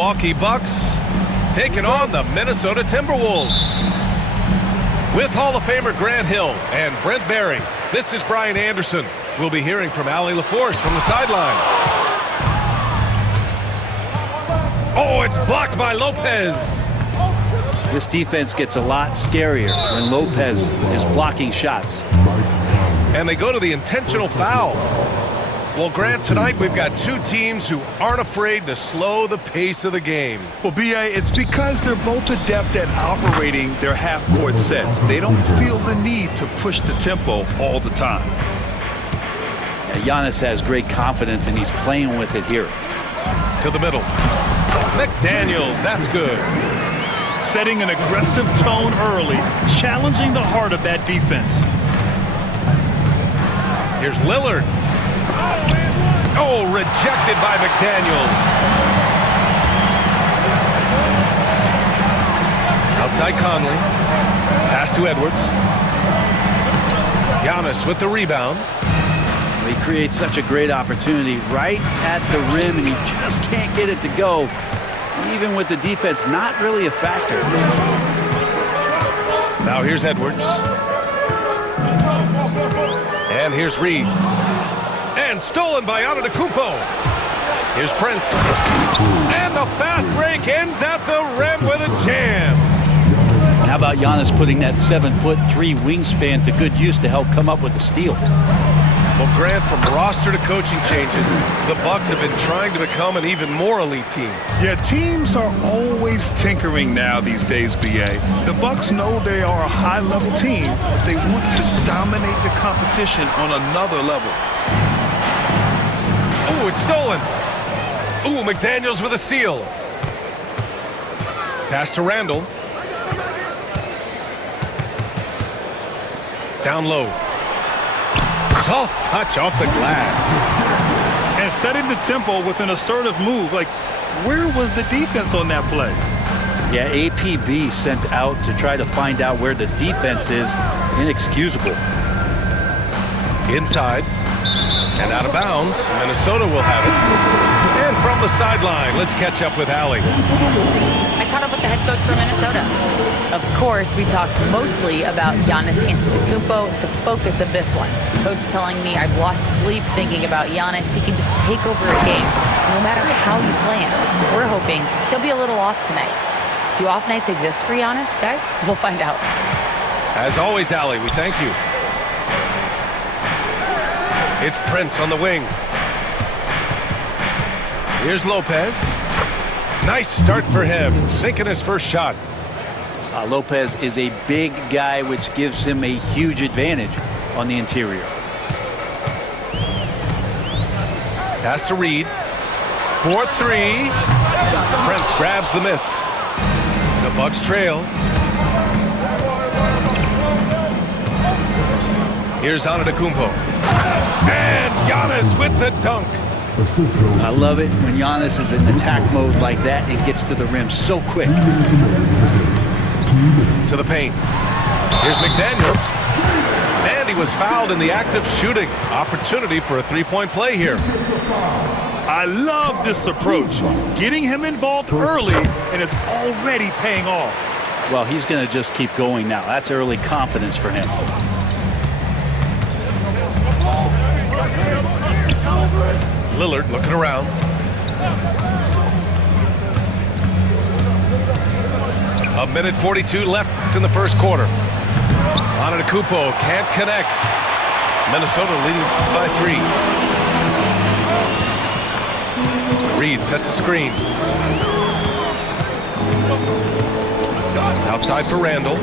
Milwaukee Bucks taking on the Minnesota Timberwolves. With Hall of Famer Grant Hill and Brent Barry, this is Brian Anderson. We'll be hearing from Allie LaForce from the sideline. Oh, it's blocked by Lopez. This defense gets a lot scarier when Lopez is blocking shots. And they go to the intentional foul. Well, Grant, tonight we've got two teams who aren't afraid to slow the pace of the game. Well, B.A., it's because they're both adept at operating their half-court sets. They don't feel the need to push the tempo all the time. Yeah, Giannis has great confidence, and he's playing with it here. To the middle. McDaniels, that's good. Setting an aggressive tone early, challenging the heart of that defense. Here's Lillard. Oh, rejected by McDaniels. Outside Conley. Pass to Edwards. Giannis with the rebound. He creates such a great opportunity right at the rim, and he just can't get it to go. Even with the defense not really a factor. Now here's Edwards. And here's Reed. And stolen by Antetokounmpo. Here's Prince. And the fast break ends at the rim with a jam. How about Giannis putting that 7'3" wingspan to good use to help come up with the steal? Well, Grant, from roster to coaching changes, the Bucks have been trying to become an even more elite team. Yeah, teams are always tinkering now these days, B.A. The Bucks know they are a high-level team, but they want to dominate the competition on another level. Ooh, it's stolen. Ooh, McDaniels with a steal. Pass to Randall. Down low. Soft touch off the glass. And setting the tempo with an assertive move. Like, where was the defense on that play? Yeah, APB sent out to try to find out where the defense is. Inexcusable. Inside. And out of bounds. Minnesota will have it. And from the sideline, let's catch up with Allie. I caught up with the head coach for Minnesota. Of course, we talked mostly about Giannis Antetokounmpo, the focus of this one. Coach telling me I've lost sleep thinking about Giannis. He can just take over a game, no matter how you play him. We're hoping he'll be a little off tonight. Do off nights exist for Giannis, guys? We'll find out. As always, Allie, we thank you. It's Prince on the wing. Here's Lopez. Nice start for him, sinking his first shot. Lopez is a big guy, which gives him a huge advantage on the interior. Pass to Reed. 4-3. Prince grabs the miss. The Bucks trail. Here's Antetokounmpo. And Giannis with the dunk. I love it when Giannis is in attack mode like that and gets to the rim so quick. To the paint. Here's McDaniels. And he was fouled in the act of shooting. Opportunity for a three-point play here. I love this approach. Getting him involved early, and it's already paying off. Well, he's going to just keep going now. That's early confidence for him. Lillard looking around. A minute 42 left in the first quarter. Antetokounmpo can't connect. Minnesota leading by 3. Reed sets a screen. Outside for Randall.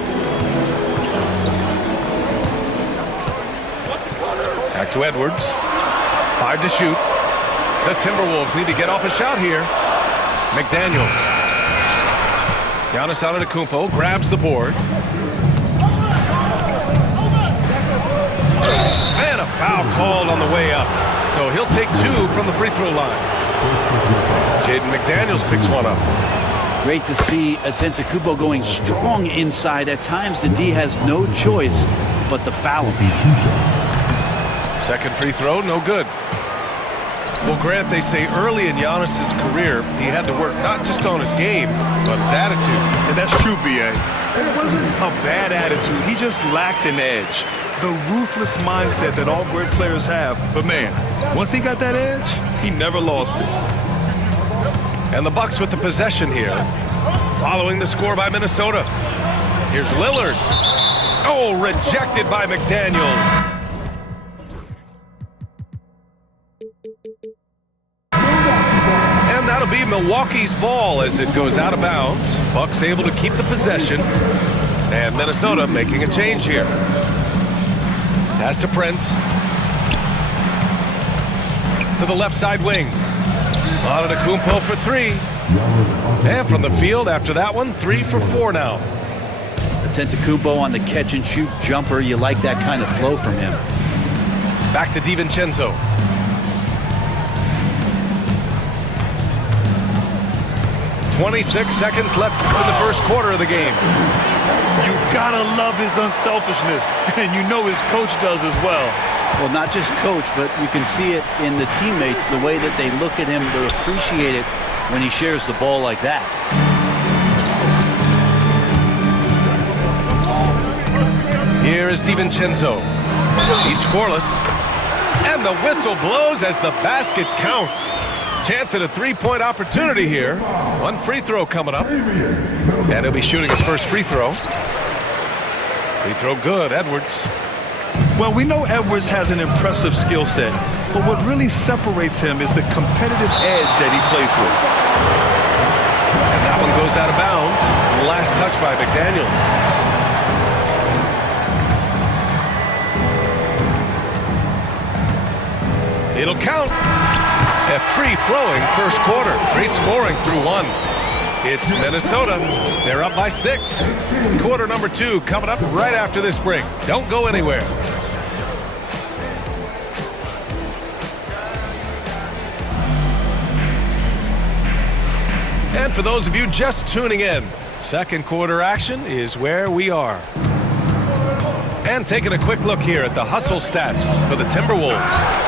Back to Edwards. 5 to shoot. The Timberwolves need to get off a shot here. McDaniels. Giannis Antetokounmpo grabs the board. And a foul called on the way up. So he'll take 2 from the free throw line. Jaden McDaniels picks one up. Great to see Antetokounmpo going strong inside. At times, the D has no choice but to foul him. Second free throw, no good. Well, Grant, they say early in Giannis's career, he had to work not just on his game, but his attitude. And that's true, B.A. It wasn't a bad attitude. He just lacked an edge. The ruthless mindset that all great players have. But, man, once he got that edge, he never lost it. And the Bucks with the possession here, following the score by Minnesota. Here's Lillard. Oh, rejected by McDaniels. And that'll be Milwaukee's ball as it goes out of bounds. Bucks able to keep the possession. And Minnesota making a change here. Pass to Prince. To the left side wing. Antetokounmpo for three. And from the field after that one, 3 for 4 now. Antetokounmpo on the catch-and-shoot jumper. You like that kind of flow from him. Back to DiVincenzo. "26 seconds left in the first quarter of the game." You gotta love his unselfishness, and you know his coach does as well. Well, not just coach, but you can see it in the teammates, the way that they look at him to appreciate it when he shares the ball like that. Here is DiVincenzo. He's scoreless. And the whistle blows as the basket counts. Chance at a three-point opportunity here. One free throw coming up. And he'll be shooting his first free throw. Free throw good, Edwards. Well, we know Edwards has an impressive skill set, but what really separates him is the competitive edge that he plays with. And that one goes out of bounds. Last touch by McDaniels. It'll count. A free-flowing first quarter. Great scoring through one. It's Minnesota. They're up by 6. Quarter number 2 coming up right after this break. Don't go anywhere. And for those of you just tuning in, second quarter action is where we are. And taking a quick look here at the hustle stats for the Timberwolves.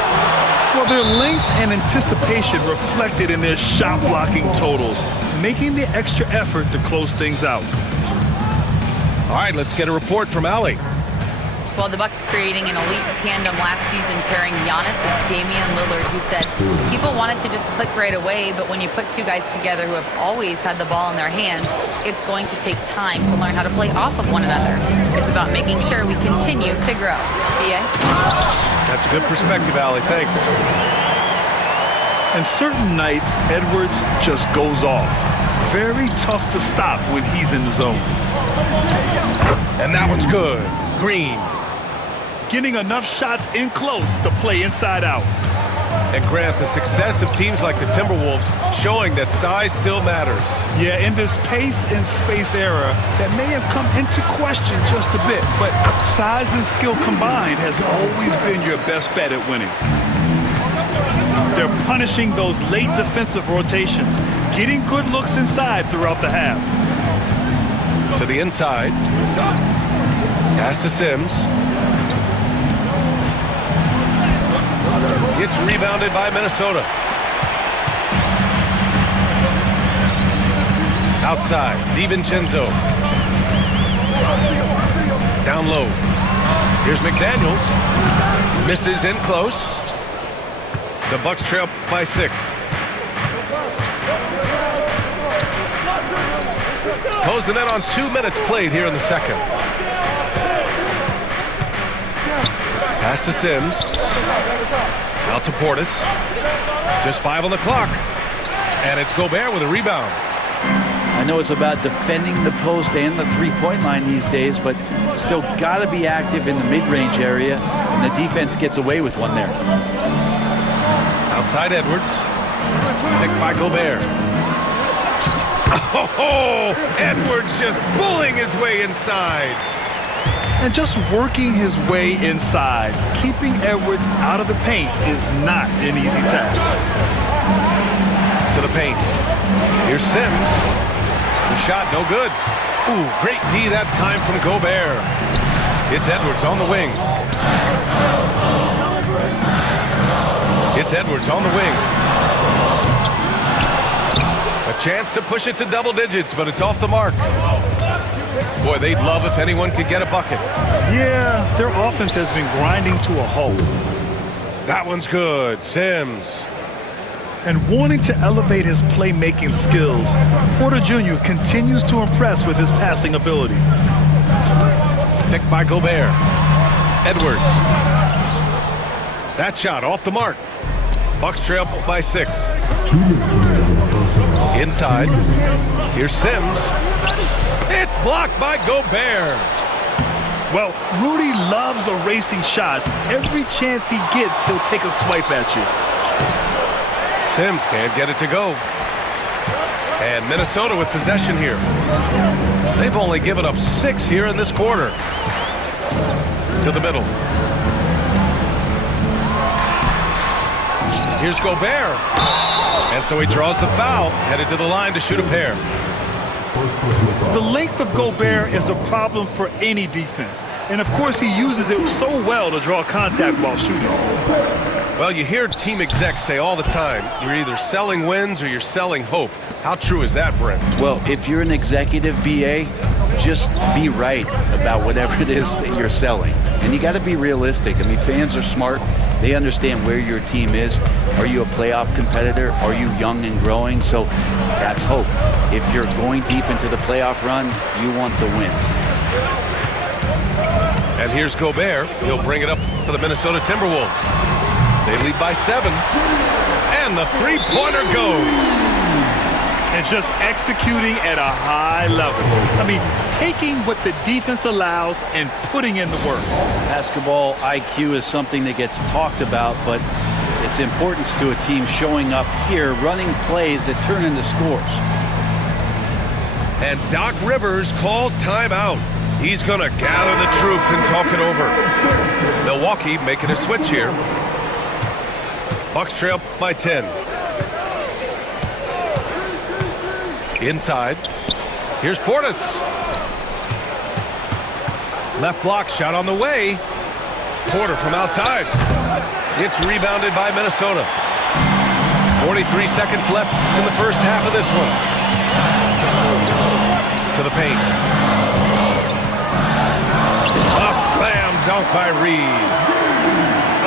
Well, their length and anticipation reflected in their shot blocking totals, making the extra effort to close things out. All right, let's get a report from Allie. Well, the Bucks creating an elite tandem last season, pairing Giannis with Damian Lillard, who said people wanted to just click right away, but when you put two guys together who have always had the ball in their hands, it's going to take time to learn how to play off of one another. It's about making sure we continue to grow. B.A.? That's a good perspective, Allie. Thanks. And certain nights, Edwards just goes off. Very tough to stop when he's in the zone. And that one's good. Green. Getting enough shots in close to play inside out. And Grant, the success of teams like the Timberwolves showing that size still matters. Yeah, in this pace and space era that may have come into question just a bit, but size and skill combined has always been your best bet at winning. They're punishing those late defensive rotations, getting good looks inside throughout the half. To the inside. Pass to Sims. It's rebounded by Minnesota. Outside, DiVincenzo. Down low. Here's McDaniels. Misses in close. The Bucks trail by 6. Close the net on 2 minutes played here in the second. Pass to Sims. Out to Portis. Just 5 on the clock. And it's Gobert with a rebound. I know it's about defending the post and the three-point line these days, but still got to be active in the mid-range area, and the defense gets away with one there. Outside Edwards. Picked by Gobert. Oh, Edwards just bullying his way inside. And just working his way inside, keeping Edwards out of the paint is not an easy task. To the paint. Here's Sims. The shot, no good. Ooh, great D that time from Gobert. It's Edwards on the wing. It's Edwards on the wing. A chance to push it to double digits, but it's off the mark. Boy, they'd love if anyone could get a bucket. Yeah, their offense has been grinding to a halt. That one's good. Sims. And wanting to elevate his playmaking skills, Porter Jr. continues to impress with his passing ability. Picked by Gobert. Edwards. That shot off the mark. Bucks trail by 6. Inside. Here's Sims. It's blocked by Gobert. Well, Rudy loves erasing shots. Every chance he gets, he'll take a swipe at you. Sims can't get it to go. And Minnesota with possession here. They've only given up 6 here in this quarter. To the middle. Here's Gobert. And so he draws the foul, headed to the line to shoot a pair. The length of Gobert is a problem for any defense. And of course, he uses it so well to draw contact while shooting. Well, you hear team execs say all the time, you're either selling wins or you're selling hope. How true is that, Brent? Well, if you're an executive BA, just be right about whatever it is that you're selling. And you got to be realistic. I mean, fans are smart. They understand where your team is. Are you a playoff competitor? Are you young and growing? So that's hope. If you're going deep into the playoff run, you want the wins. And here's Gobert. He'll bring it up for the Minnesota Timberwolves. They lead by 7. And the three-pointer goes. And just executing at a high level. I mean, taking what the defense allows and putting in the work. Basketball IQ is something that gets talked about, but its importance to a team showing up here, running plays that turn into scores. And Doc Rivers calls timeout. He's going to gather the troops and talk it over. Milwaukee making a switch here. Bucks trail by 10. Inside. Here's Portis. Left block shot on the way. Porter from outside. It's rebounded by Minnesota. 43 seconds left in the first half of this one. To the paint. A slam dunk by Reed.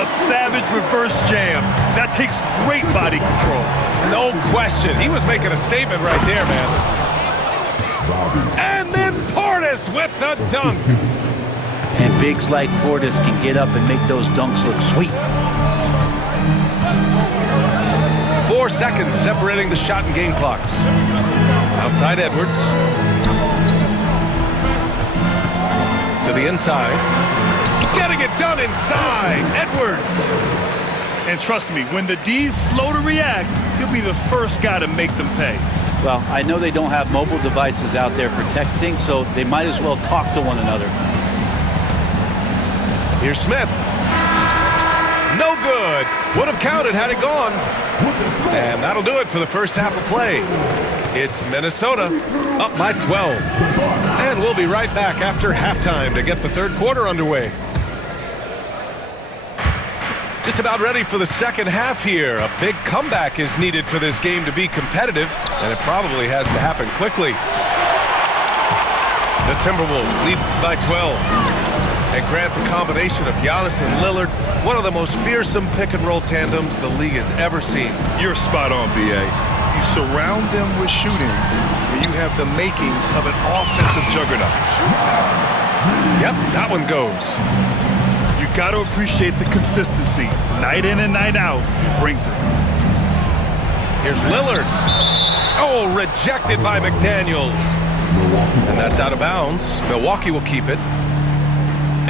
A savage reverse jam. That takes great body control. No question. He was making a statement right there, man. And then Portis with the dunk. And bigs like Portis can get up and make those dunks look sweet. 4 seconds separating the shot and game clocks. Outside Edwards. To the inside. Getting it done inside. Edwards. And trust me, when the D's slow to react, he'll be the first guy to make them pay. Well, I know they don't have mobile devices out there for texting, so they might as well talk to one another. Here's Smith. No good. Would have counted had it gone. And that'll do it for the first half of play. It's Minnesota up by 12. And we'll be right back after halftime to get the third quarter underway. Just about ready for the second half here. A big comeback is needed for this game to be competitive, and it probably has to happen quickly. The Timberwolves lead by 12. And grant the combination of Giannis and Lillard, one of the most fearsome pick-and-roll tandems the league has ever seen. You're spot on, B.A. You surround them with shooting, and you have the makings of an offensive juggernaut. Yep, that one goes. You got to appreciate the consistency. Night in and night out, he brings it. Here's Lillard. Oh, rejected by McDaniels. And that's out of bounds. Milwaukee will keep it.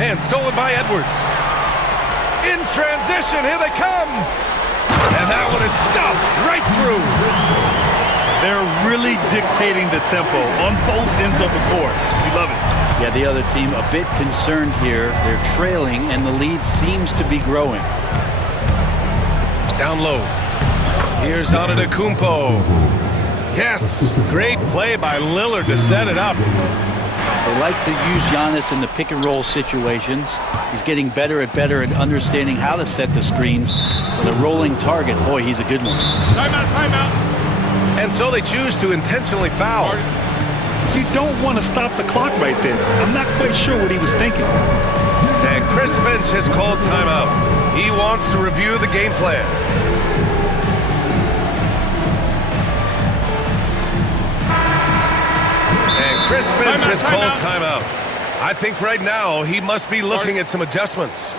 And stolen by Edwards. In transition, here they come. And that one is stuffed right through. They're really dictating the tempo on both ends of the court. You love it. Yeah, the other team a bit concerned here. They're trailing, and the lead seems to be growing. Down low. Here's Antetokounmpo. Yes, great play by Lillard to set it up. They like to use Giannis in the pick-and-roll situations. He's getting better at understanding how to set the screens. The rolling target, boy, he's a good one. Timeout, timeout. And so they choose to intentionally foul. You don't want to stop the clock right there. I'm not quite sure what he was thinking. And Chris Finch has called timeout. He wants to review the game plan. And Chris Finch has called timeout. I think right now he must be looking at some adjustments.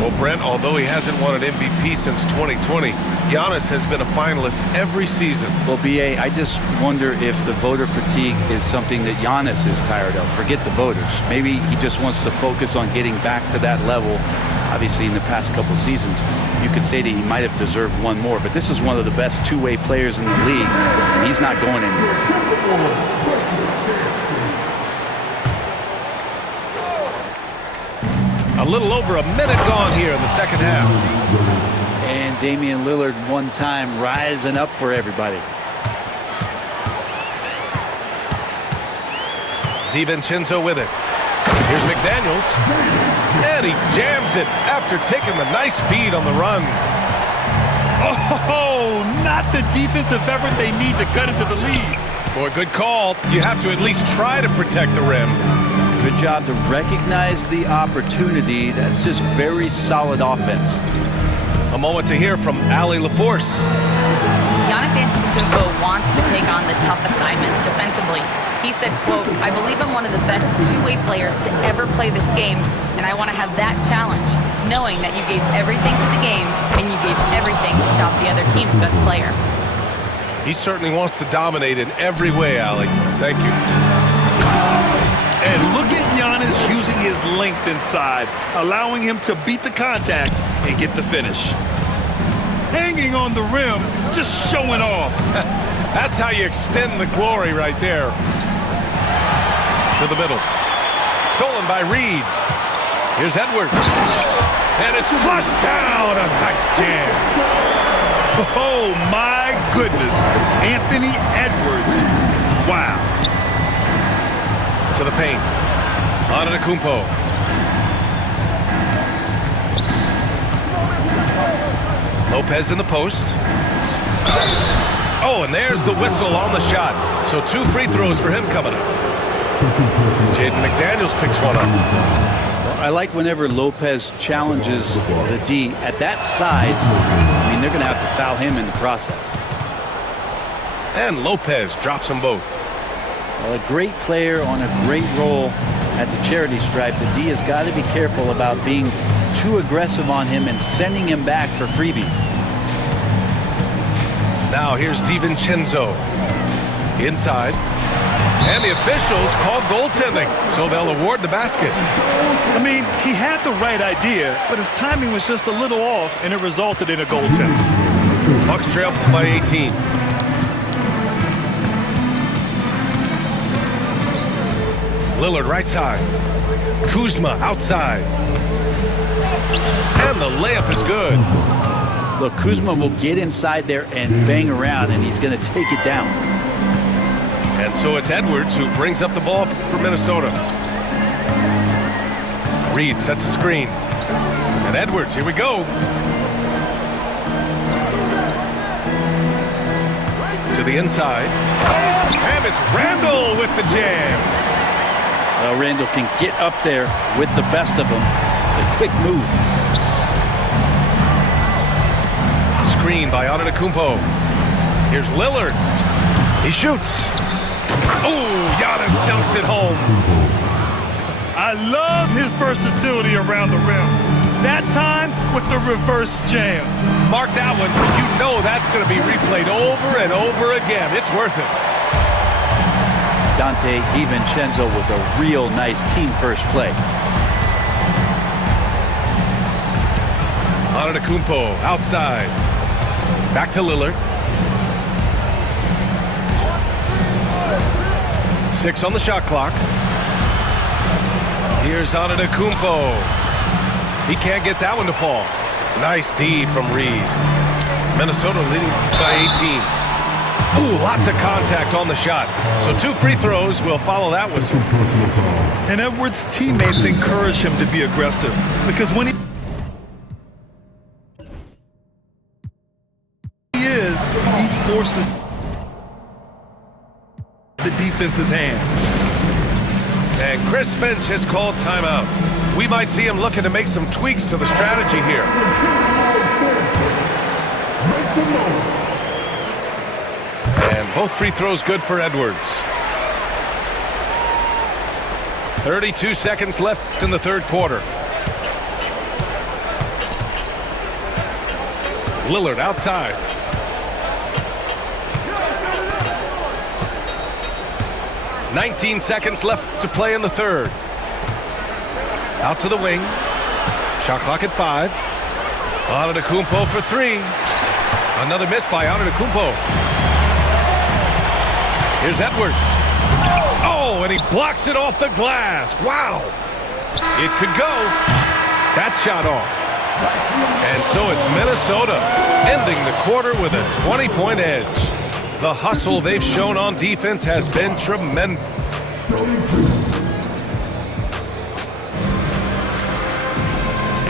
Well, Brent, although he hasn't won an MVP since 2020, Giannis has been a finalist every season. Well, B.A., I just wonder if the voter fatigue is something that Giannis is tired of. Forget the voters. Maybe he just wants to focus on getting back to that level. Obviously, in the past couple seasons, you could say that he might have deserved one more, but this is one of the best two-way players in the league, and he's not going anywhere. A little over a minute gone here in the second half. And Damian Lillard one time rising up for everybody. DiVincenzo with it. Here's McDaniels. And he jams it after taking the nice feed on the run. Oh, not the defensive effort they need to cut into the lead. Boy, good call. You have to at least try to protect the rim. Good job to recognize the opportunity. That's just very solid offense. A moment to hear from Allie LaForce. Giannis Antetokounmpo wants to take on the tough assignments defensively. He said, quote, "I believe I'm one of the best two-way players to ever play this game, and I want to have that challenge, knowing that you gave everything to the game and you gave everything to stop the other team's best player." He certainly wants to dominate in every way, Allie. Thank you. And look at Giannis using his length inside, allowing him to beat the contact and get the finish. Hanging on the rim, just showing off. That's how you extend the glory right there. To the middle. Stolen by Reed. Here's Edwards. And it's flushed down. A nice jam. Oh, my goodness. Anthony Edwards. Wow. To the paint. Antetokounmpo. Lopez in the post. Oh, and there's the whistle on the shot. So 2 free throws for him coming up. Jaden McDaniels picks one up. Well, I like whenever Lopez challenges the D at that size. I mean, they're going to have to foul him in the process. And Lopez drops them both. Well, a great player on a great role at the charity stripe. The D has got to be careful about being too aggressive on him and sending him back for freebies. Now here's DiVincenzo. Inside. And the officials call goaltending, so they'll award the basket. I mean, he had the right idea, but his timing was just a little off, and it resulted in a goaltend. Bucks trail by 18. Lillard right side. Kuzma outside. And the layup is good. Look, Kuzma will get inside there and bang around, and he's going to take it down. And so it's Edwards who brings up the ball for Minnesota. Reed sets a screen. And Edwards, here we go. To the inside. And it's Randall with the jam. Well, Randall can get up there with the best of them. It's a quick move. Screen by Antetokounmpo. Here's Lillard. He shoots. Oh, Giannis dunks it home. I love his versatility around the rim. That time with the reverse jam. Mark that one. You know that's going to be replayed over and over again. It's worth it. Dante DiVincenzo with a real nice team first play. Antetokounmpo outside. Back to Lillard. 6 on the shot clock. Here's Antetokounmpo. He can't get that one to fall. Nice D from Reed. Minnesota leading by 18. Ooh, lots of contact on the shot. So 2 free throws will follow that whistle. And Edwards' teammates encourage him to be aggressive because when he forces the defense's hand. And Chris Finch has called timeout. We might see him looking to make some tweaks to the strategy here. And both free throws good for Edwards. 32 seconds left in the third quarter. Lillard outside. "19 seconds left to play in the third. Out to the wing. Shot clock at 5. Antetokounmpo for 3. Another miss by Antetokounmpo. Here's Edwards. Oh, and he blocks it off the glass. Wow. It could go. That shot off. And so it's Minnesota ending the quarter with a 20-point edge. The hustle they've shown on defense has been tremendous.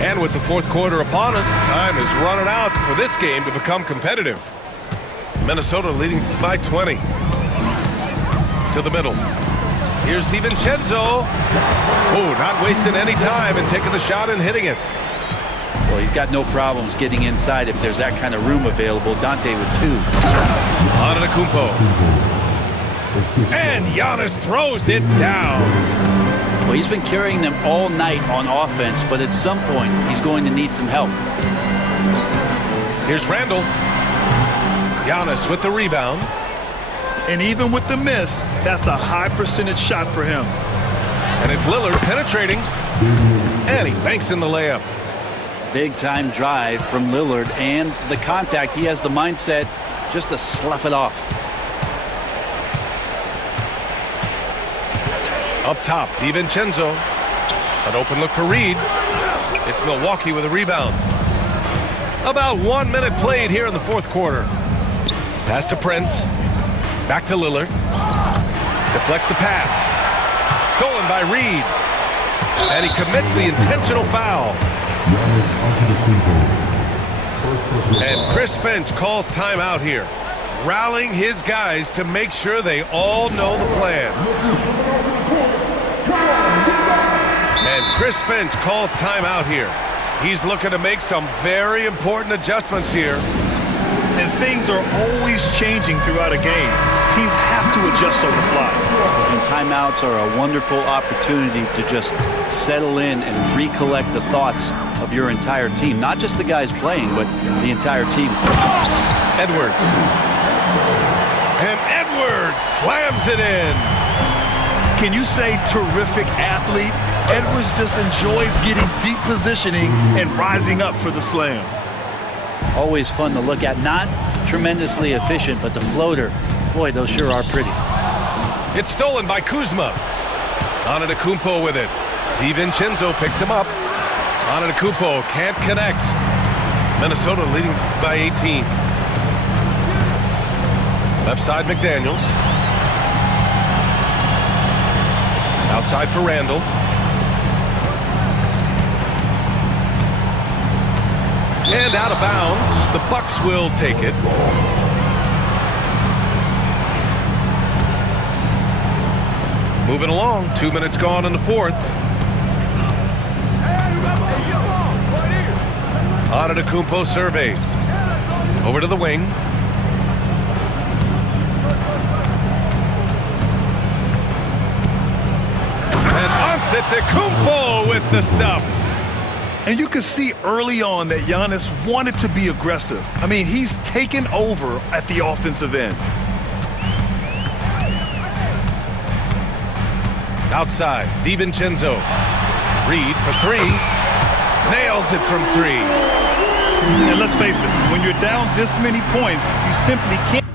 And with the fourth quarter upon us, time is running out for this game to become competitive. Minnesota leading by 20. To the middle. Here's DiVincenzo. Oh, not wasting any time and taking the shot and hitting it. Well, he's got no problems getting inside if there's that kind of room available. Dante with 2. Antetokounmpo. And Giannis throws it down. Well, he's been carrying them all night on offense, but at some point, he's going to need some help. Here's Randall. Giannis with the rebound. And even with the miss, that's a high percentage shot for him. And it's Lillard penetrating. And he banks in the layup. Big time drive from Lillard, and the contact, he has the mindset just to slough it off. Up top, DiVincenzo. An open look for Reed. It's Milwaukee with a rebound. About 1 minute played here in the fourth quarter. Pass to Prince. Back to Lillard. Deflects the pass. Stolen by Reed. And he commits the intentional foul. And Chris Finch calls timeout here, rallying his guys to make sure they all know the plan. And Chris Finch calls timeout here. He's looking to make some very important adjustments here. And things are always changing throughout a game. Teams have to adjust on the fly. And timeouts are a wonderful opportunity to just settle in and recollect the thoughts of your entire team. Not just the guys playing, but the entire team. Edwards. And Edwards slams it in. Can you say terrific athlete? Edwards just enjoys getting deep positioning and rising up for the slam. Always fun to look at. Not tremendously efficient, but the floater, boy, those sure are pretty. It's stolen by Kuzma. Antetokounmpo with it. DiVincenzo picks him up. Antetokounmpo can't connect. Minnesota leading by 18. Left side, McDaniels. Outside for Randall. And out of bounds. The Bucks will take it. Moving along. 2 minutes gone in the fourth. Antetokounmpo surveys. Over to the wing. And Antetokounmpo with the stuff. And you could see early on that Giannis wanted to be aggressive. I mean, he's taken over at the offensive end. Outside, DiVincenzo. Reed for 3. Nails it from 3. And let's face it, when you're down this many points, you simply can't.